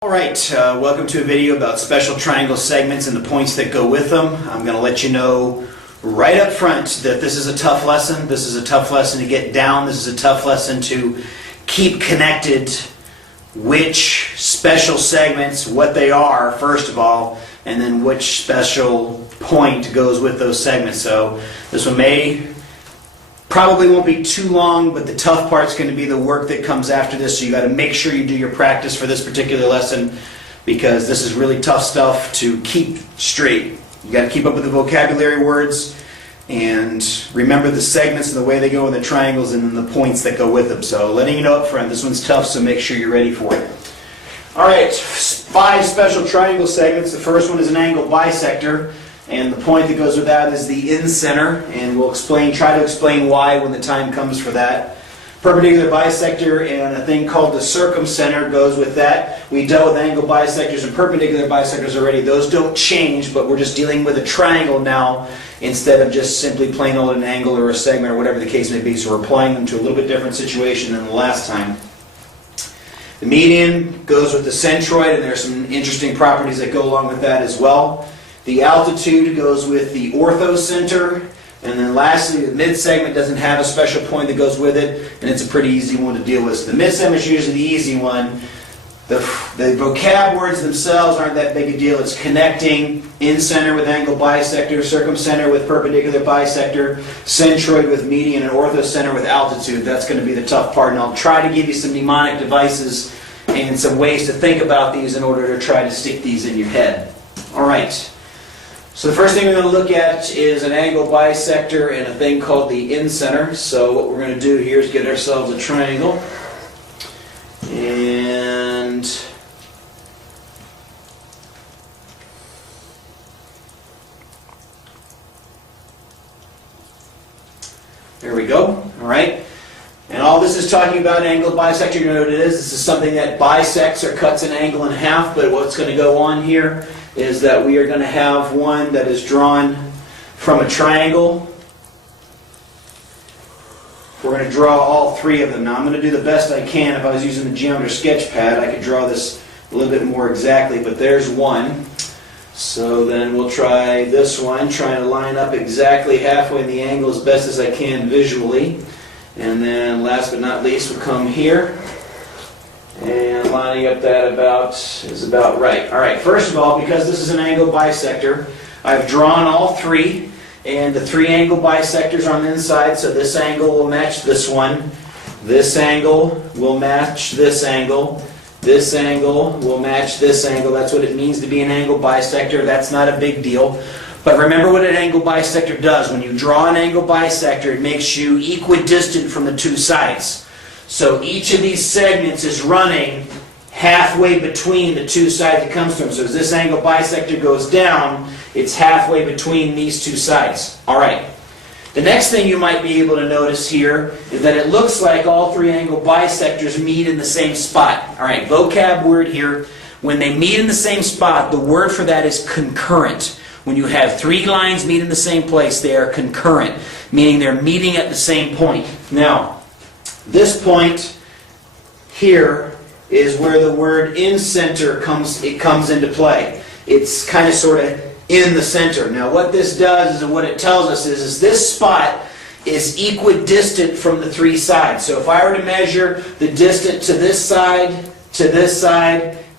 Alright, welcome to a video about special triangle segments and the points that go with them. I'm going to let you know right up front that this is a tough lesson. This is a tough lesson to get down. This is a tough lesson to keep connected which special segments, what they are, first of all, and then which special point goes with those segments. So this one probably won't be too long, but the tough part's going to be the work that comes after this, so you got to make sure you do your practice for this particular lesson, because this is really tough stuff to keep straight. You got to keep up with the vocabulary words and remember the segments and the way they go in the triangles and then the points that go with them. So letting you know up front, this one's tough, so make sure you're ready for it. Alright, 5 special triangle segments. The first one is an angle bisector. And the point that goes with that is the in-center, and we'll try to explain why when the time comes for that. Perpendicular bisector and a thing called the circumcenter goes with that. We dealt with angle bisectors and perpendicular bisectors already. Those don't change, but we're just dealing with a triangle now instead of just simply plain old an angle or a segment or whatever the case may be. So we're applying them to a little bit different situation than the last time. The median goes with the centroid, and there's some interesting properties that go along with that as well. The altitude goes with the orthocenter, and then lastly, the midsegment doesn't have a special point that goes with it, and it's a pretty easy one to deal with. So the midsegment is usually the easy one. The vocab words themselves aren't that big a deal. It's connecting in-center with angle bisector, circumcenter with perpendicular bisector, centroid with median, and orthocenter with altitude. That's going to be the tough part, and I'll try to give you some mnemonic devices and some ways to think about these in order to try to stick these in your head. All right. So the first thing we're going to look at is an angle bisector and a thing called the in-center. So what we're going to do here is get ourselves a triangle. And there we go. All right. And all this is talking about angle bisector. You know what it is. This is something that bisects or cuts an angle in half. But what's going to go on here is that we are going to have one that is drawn from a triangle. We're going to draw all 3 of them. Now I'm going to do the best I can. If I was using the geometry sketch pad, I could draw this a little bit more exactly, but there's one. So then we'll try this one, trying to line up exactly halfway in the angle as best as I can visually. And then last but not least, we'll come here. And lining up that is about right. All right, first of all, because this is an angle bisector, I've drawn all 3, and the 3 angle bisectors are on the inside, so this angle will match this one. This angle will match this angle. This angle will match this angle. That's what it means to be an angle bisector. That's not a big deal. But remember what an angle bisector does. When you draw an angle bisector, it makes you equidistant from the 2 sides. So each of these segments is running halfway between the 2 sides it comes from. So as this angle bisector goes down, it's halfway between these 2 sides. All right. The next thing you might be able to notice here is that it looks like all 3 angle bisectors meet in the same spot. All right, vocab word here. When they meet in the same spot, the word for that is concurrent. When you have 3 lines meet in the same place, they are concurrent, meaning they're meeting at the same point. Now, this point here is where the word in-center comes into play. It's kind of sort of in the center. Now what this does is, and what it tells us is this spot is equidistant from the 3 sides. So if I were to measure the distance to this side,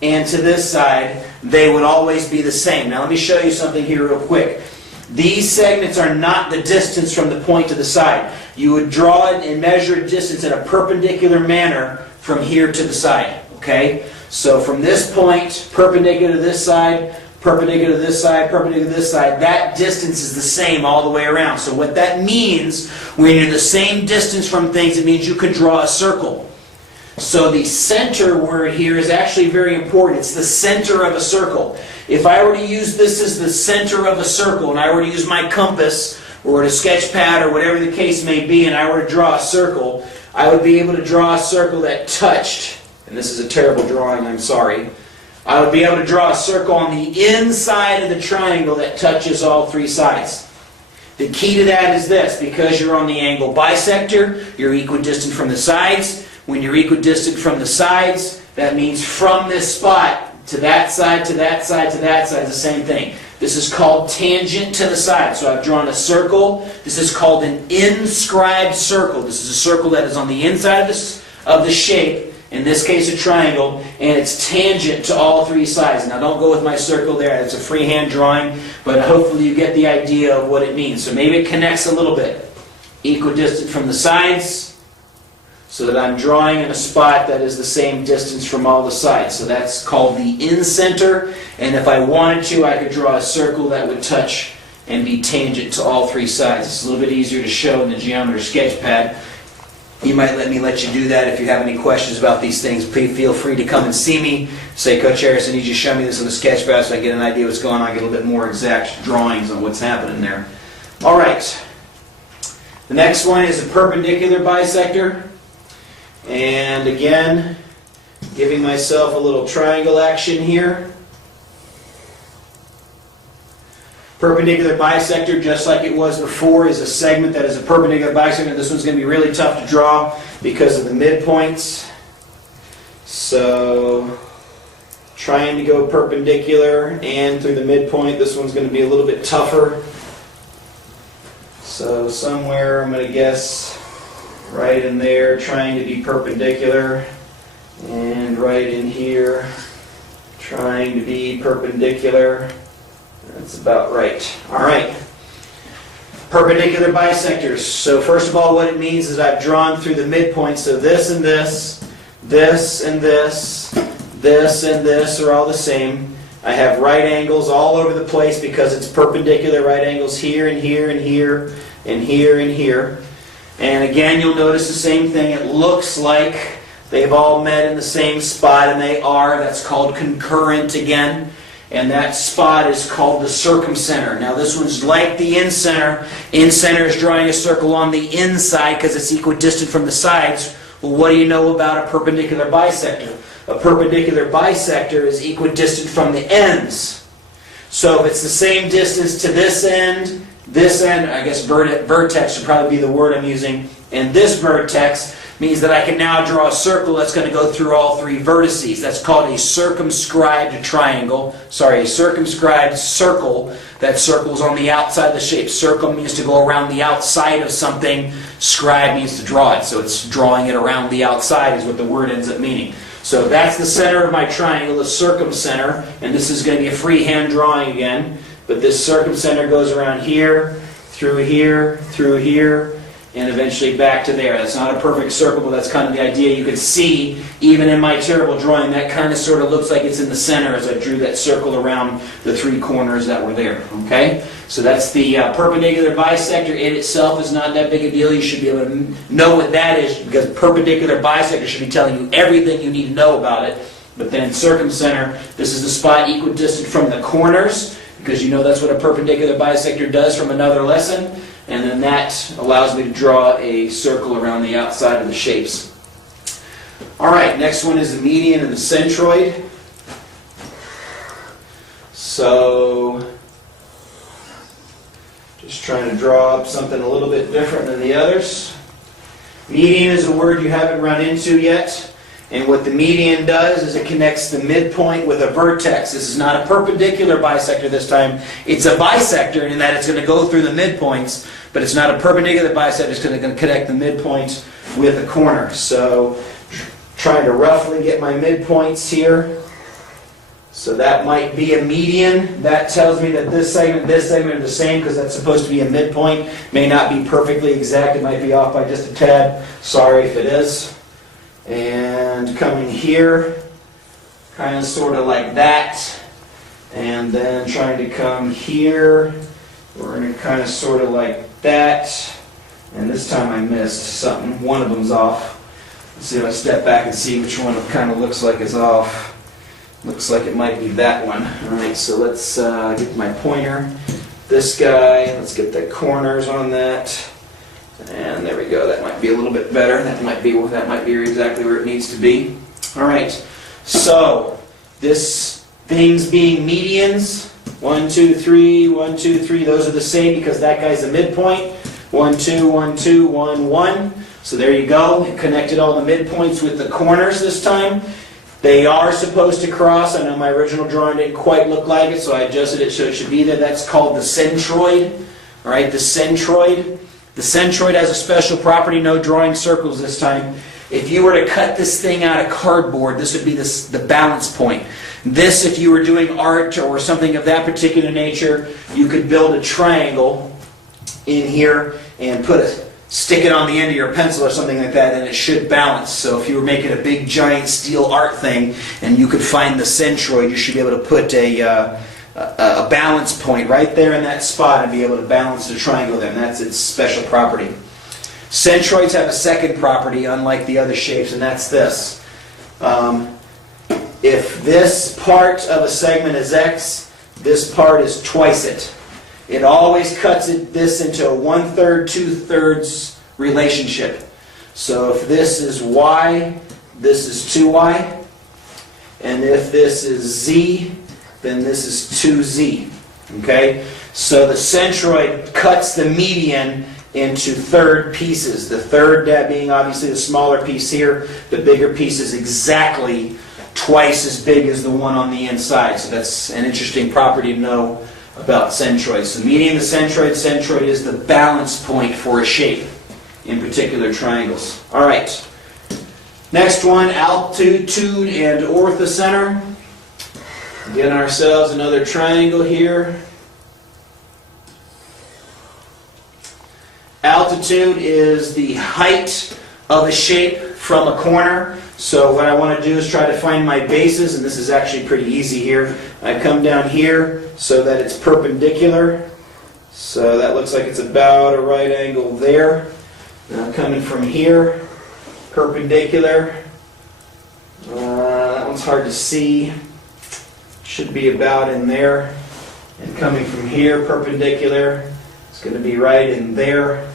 and to this side, they would always be the same. Now let me show you something here real quick. These segments are not the distance from the point to the side. You would draw it and measure distance in a perpendicular manner from here to the side. Okay? So from this point, perpendicular to this side, perpendicular to this side, perpendicular to this side, that distance is the same all the way around. So what that means, when you're the same distance from things, it means you can draw a circle. So the center word here is actually very important. It's the center of a circle. If I were to use this as the center of a circle, and I were to use my compass or a sketch pad or whatever the case may be, and I were to draw a circle, I would be able to draw a circle that touched, and this is a terrible drawing, I'm sorry. I would be able to draw a circle on the inside of the triangle that touches all 3 sides. The key to that is this: because you're on the angle bisector, you're equidistant from the sides. When you're equidistant from the sides, that means from this spot, to that side, to that side, to that side, it's the same thing. This is called tangent to the side. So I've drawn a circle. This is called an inscribed circle. This is a circle that is on the inside of the shape, in this case a triangle, and it's tangent to all three sides. Now don't go with my circle there, it's a freehand drawing, but hopefully you get the idea of what it means. So maybe it connects a little bit. Equidistant from the sides, so that I'm drawing in a spot that is the same distance from all the sides. So that's called the incenter, and if I wanted to, I could draw a circle that would touch and be tangent to all three sides. It's a little bit easier to show in the geometry sketch pad. You might let me let you do that. If you have any questions about these things, please feel free to come and see me. Say, Coach Harris, I need you to show me this on the sketch pad so I get an idea what's going on, get a little bit more exact drawings on what's happening there. All right. The next one is a perpendicular bisector. And again, giving myself a little triangle action here. Perpendicular bisector, just like it was before, is a segment that is a perpendicular bisector. This one's going to be really tough to draw because of the midpoints. So, trying to go perpendicular and through the midpoint, this one's going to be a little bit tougher. So, somewhere, I'm going to guess, right in there, trying to be perpendicular, and right in here, trying to be perpendicular. That's about right. All right. Perpendicular bisectors. So first of all, what it means is I've drawn through the midpoint. So this and this, this and this, this and this are all the same. I have right angles all over the place because it's perpendicular. Right angles here and here and here and here and here. And again, you'll notice the same thing. It looks like they've all met in the same spot, and they are. That's called concurrent again. And that spot is called the circumcenter. Now this one's like the incenter. Incenter is drawing a circle on the inside because it's equidistant from the sides. Well, what do you know about a perpendicular bisector? A perpendicular bisector is equidistant from the ends. So if it's the same distance to this end, I guess vertex should probably be the word I'm using, and this vertex means that I can now draw a circle that's going to go through all three vertices. That's called a circumscribed triangle. Sorry, a circumscribed circle. That circle's on the outside of the shape. Circle means to go around the outside of something. Scribe means to draw it. So it's drawing it around the outside is what the word ends up meaning. So that's the center of my triangle, the circumcenter. And this is going to be a freehand drawing again. But this circumcenter goes around here, through here, and eventually back to there. That's not a perfect circle, but that's kind of the idea. You can see, even in my terrible drawing, that kind of sort of looks like it's in the center as I drew that circle around the three corners that were there. Okay? So that's the perpendicular bisector. It itself is not that big a deal. You should be able to know what that is, because perpendicular bisector should be telling you everything you need to know about it. But then circumcenter, this is the spot equidistant from the corners, because you know that's what a perpendicular bisector does from another lesson. And then that allows me to draw a circle around the outside of the shapes. All right, next one is the median and the centroid. So, just trying to draw up something a little bit different than the others. Median is a word you haven't run into yet. And what the median does is it connects the midpoint with a vertex. This is not a perpendicular bisector this time. It's a bisector in that it's going to go through the midpoints, but it's not a perpendicular bisector. It's going to connect the midpoint with a corner. So trying to roughly get my midpoints here. So that might be a median. That tells me that this segment are the same because that's supposed to be a midpoint. May not be perfectly exact. It might be off by just a tad. Sorry if it is. And coming here, kind of sort of like that, and then trying to come here, we're going to kind of sort of like that, and this time I missed something. One of them's off. Let's see if I step back and see which one it kind of looks like is off. Looks like it might be that one. Alright, so let's get my pointer. This guy, let's get the corners on that. And there we go. That might be a little bit better. That might be exactly where it needs to be. All right. So this things being medians, 1, 2, 3, 1, 2, 3. Those are the same because that guy's the midpoint. 1, 2, 1, 2, 1, 1. So there you go. It connected all the midpoints with the corners this time. They are supposed to cross. I know my original drawing didn't quite look like it, so I adjusted it so it should be there. That's called the centroid. All right, the centroid. The centroid has a special property, no drawing circles this time. If you were to cut this thing out of cardboard, this would be the balance point. This, if you were doing art or something of that particular nature, you could build a triangle in here and stick it on the end of your pencil or something like that, and it should balance. So if you were making a big giant steel art thing and you could find the centroid, you should be able to put a balance point right there in that spot and be able to balance the triangle there, and that's its special property. Centroids have a second property, unlike the other shapes, and that's this. If this part of a segment is x, this part is twice it. It always cuts this into a 1/3, 2/3 relationship. So if this is y, this is 2y. And if this is z, then this is 2z. Okay? So the centroid cuts the median into third pieces. The third being obviously the smaller piece here. The bigger piece is exactly twice as big as the one on the inside. So that's an interesting property to know about centroids. So median of the centroid is the balance point for a shape, in particular triangles. All right. Next one, altitude and orthocenter. Getting ourselves another triangle here. Altitude is the height of a shape from a corner. So what I want to do is try to find my bases, and this is actually pretty easy here. I come down here so that it's perpendicular. So that looks like it's about a right angle there. Now coming from here, perpendicular. That one's hard to see. Should be about in there. And coming from here, perpendicular. It's going to be right in there.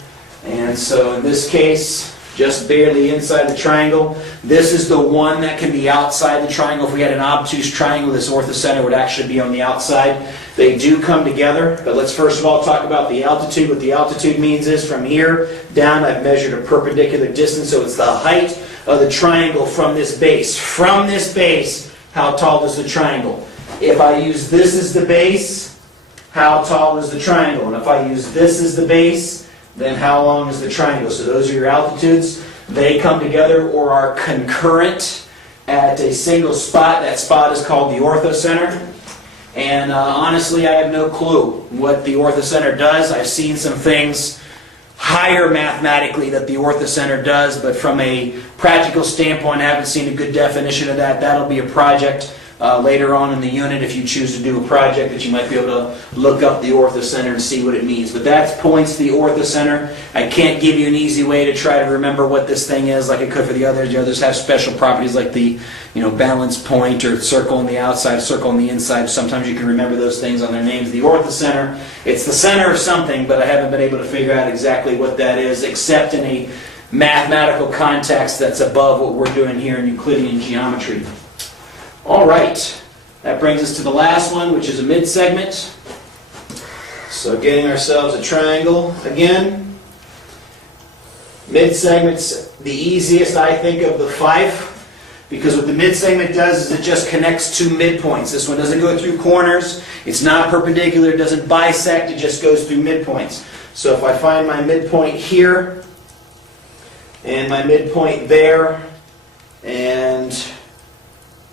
And so in this case, just barely inside the triangle. This is the one that can be outside the triangle. If we had an obtuse triangle, this orthocenter would actually be on the outside. They do come together, but let's first of all talk about the altitude. What the altitude means is from here down, I've measured a perpendicular distance, so it's the height of the triangle from this base. From this base, how tall is the triangle? If I use this as the base, how tall is the triangle? And if I use this as the base, then how long is the triangle? So those are your altitudes. They come together or are concurrent at a single spot. That spot is called the orthocenter. And honestly, I have no clue what the orthocenter does. I've seen some things higher mathematically that the orthocenter does, but from a practical standpoint, I haven't seen a good definition of that. That'll be a project later on in the unit, if you choose to do a project, that you might be able to look up the orthocenter and see what it means. But that points to the orthocenter. I can't give you an easy way to try to remember what this thing is like I could for the others. The others have special properties like the balance point or circle on the outside, circle on the inside. Sometimes you can remember those things on their names. The orthocenter, it's the center of something, but I haven't been able to figure out exactly what that is, except in a mathematical context that's above what we're doing here in Euclidean geometry. All right, that brings us to the last one, which is a midsegment. So getting ourselves a triangle again. Midsegment's the easiest, I think, of the 5, because what the midsegment does is it just connects two midpoints. This one doesn't go through corners, it's not perpendicular, it doesn't bisect, it just goes through midpoints. So if I find my midpoint here, and my midpoint there, and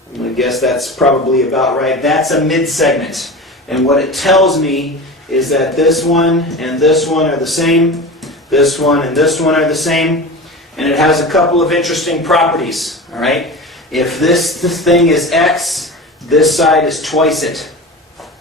I'm going to guess that's probably about right. That's a midsegment. And what it tells me is that this one and this one are the same. This one and this one are the same. And it has a couple of interesting properties. All right? If this thing is x, this side is twice it.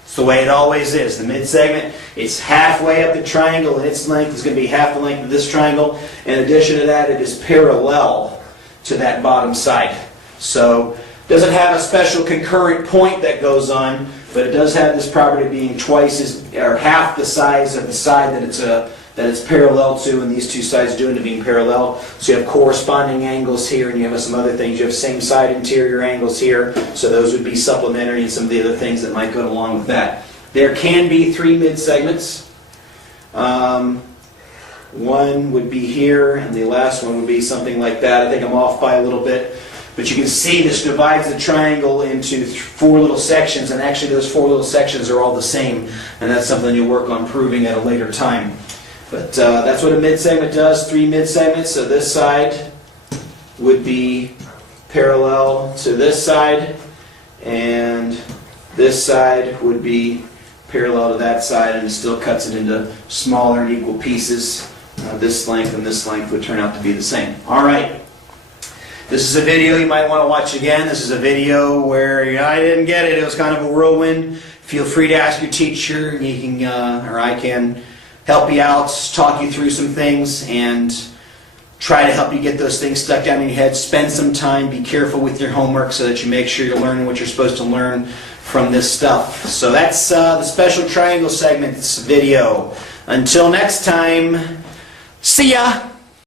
It's the way it always is. The midsegment, it's halfway up the triangle, and its length is going to be half the length of this triangle. In addition to that, it is parallel to that bottom side. So doesn't have a special concurrent point that goes on, but it does have this property of being half the size of the side that it's parallel to, and these two sides do end up being parallel. So you have corresponding angles here, and you have some other things. You have same side interior angles here, so those would be supplementary, and some of the other things that might go along with that. There can be 3 midsegments. One would be here, and the last one would be something like that. I think I'm off by a little bit. But you can see this divides the triangle into 4 little sections, and actually those 4 little sections are all the same, and that's something you'll work on proving at a later time. But that's what a midsegment does, 3 midsegments. So this side would be parallel to this side, and this side would be parallel to that side, and it still cuts it into smaller and equal pieces. This length and this length would turn out to be the same. All right. This is a video you might want to watch again. This is a video where I didn't get it. It was kind of a whirlwind. Feel free to ask your teacher. You can, or I can help you out, talk you through some things, and try to help you get those things stuck down in your head. Spend some time. Be careful with your homework so that you make sure you're learning what you're supposed to learn from this stuff. So that's the special triangle segments video. Until next time, see ya!